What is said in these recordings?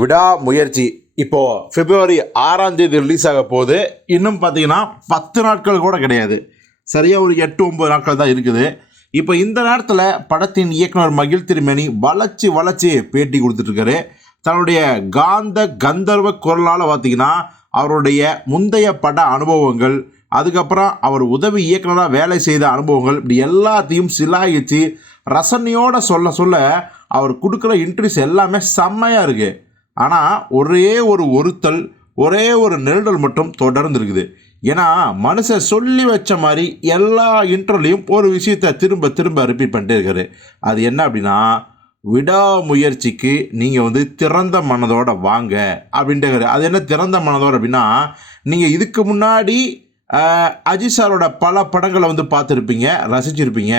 விடாமுயற்சி இப்போது பிப்ரவரி 6ஆம் தேதி ரிலீஸ் ஆக போகுது. இன்னும் பார்த்தீங்கன்னா 10 நாட்கள் கூட கிடையாது, சரியாக ஒரு 8-9 நாட்கள் தான் இருக்குது. இப்போ இந்த நேரத்தில் படத்தின் இயக்குனர் மகிழ் திருமேனி வளைச்சி பேட்டி கொடுத்துட்ருக்காரு. தன்னுடைய காந்த கந்தர்வ குரலால் பார்த்தீங்கன்னா அவருடைய முந்தைய பட அனுபவங்கள், அதுக்கப்புறம் அவர் உதவி இயக்குனராக வேலை செய்த அனுபவங்கள், இப்படி எல்லாத்தையும் சிலாகிச்சு ரசனையோடு சொல்ல அவர் கொடுக்குற இன்ட்ரிஸ் எல்லாமே செம்மையாக இருக்குது. ஆனால் ஒரே ஒரு நெருடல் மட்டும் தொடர்ந்து இருக்குது. ஏன்னா மனுஷன் சொல்லி வச்ச மாதிரி எல்லா இன்ட்ரோலையும் ஒரு விஷயத்தை திரும்ப ரிப்பீட் பண்ணிட்டே இருக்காரு. அது என்ன அப்படின்னா, விடாமுயற்சிக்கு நீங்கள் திறந்த மனதோட வாங்க அப்படின்ட்டு. அது என்ன திறந்த மனதோடு அப்படின்னா, நீங்கள் இதுக்கு முன்னாடி அஜித் சாரோட பல படங்களை பார்த்துருப்பீங்க, ரசிச்சிருப்பீங்க.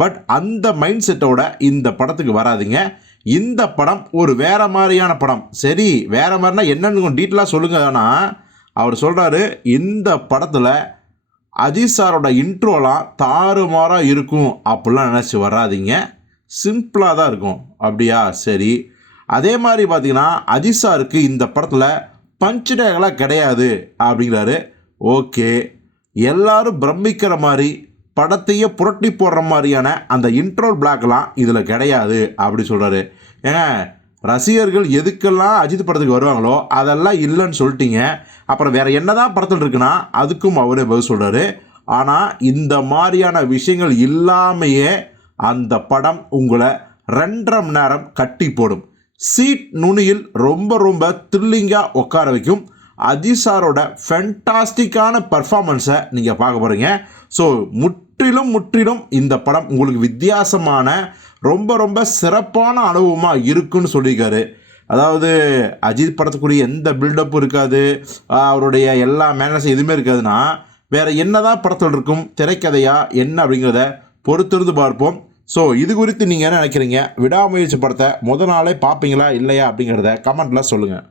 பட் அந்த மைண்ட் செட்டோட இந்த படத்துக்கு வராதிங்க. இந்த படம் ஒரு வேறு மாதிரியான படம். சரி, வேறு மாதிரினா என்னன்னு டீட்டெயிலாக சொல்லுங்கள். ஆனால் அவர் சொல்கிறாரு, இந்த படத்தில் அஜித் சாரோட இன்ட்ரோலாம் தாறுமாறாக இருக்கும் அப்படிலாம் நினச்சி வராதிங்க, சிம்பிளாக தான் இருக்கும். அப்படியா, சரி. அதே மாதிரி பார்த்தீங்கன்னா அஜித் சாருக்கு இந்த படத்தில் பஞ்ச் டேகெல்லாம் கிடையாது அப்படிங்கிறாரு. ஓகே, எல்லாரும் பிரமிக்கிற மாதிரி படத்தையே புரட்டி போடுற மாதிரியான அந்த இன்ட்ரோ பிளாக்லாம் இதில் கிடையாது அப்படி சொல்கிறாரு. ஏங்க, ரசிகர்கள் எதுக்கெல்லாம் அஜித் படத்துக்கு வருவாங்களோ அதெல்லாம் இல்லைன்னு சொல்லிட்டீங்க. அப்புறம் வேறு என்ன தான் படத்தில் இருக்குன்னா அதுக்கும் அவரே பதில் சொல்கிறாரு. ஆனால் இந்த மாதிரியான விஷயங்கள் இல்லாமையே அந்த படம் உங்களை 2.5 மணி நேரம் கட்டி போடும். சீட் நுனியில் ரொம்ப த்ரில்லிங்காக உட்கார வைக்கும். அஜித் சாரோட ஃபென்டாஸ்டிக்கான பர்ஃபார்மன்ஸை நீங்கள் பார்க்க போகிறீங்க. ஸோ முற்றிலும் இந்த படம் உங்களுக்கு வித்தியாசமான ரொம்ப சிறப்பான அனுபவமாக இருக்குன்னு சொல்லியிருக்காரு. அதாவது அஜித் படத்துக்குரிய எந்த பில்டப்பும் இருக்காது, அவருடைய எல்லா மேனர்ஸும் எதுவுமே இருக்காதுன்னா வேறு என்ன தான் படத்தில் இருக்கும், திரைக்கதையா என்ன அப்படிங்கிறத பொறுத்திருந்து பார்ப்போம். ஸோ இது குறித்து நீங்கள் என்ன நினைக்கிறீங்க? விடாமுயற்சி படத்தை நாளே பார்ப்பீங்களா இல்லையா அப்படிங்கிறத கமெண்ட்டில் சொல்லுங்கள்.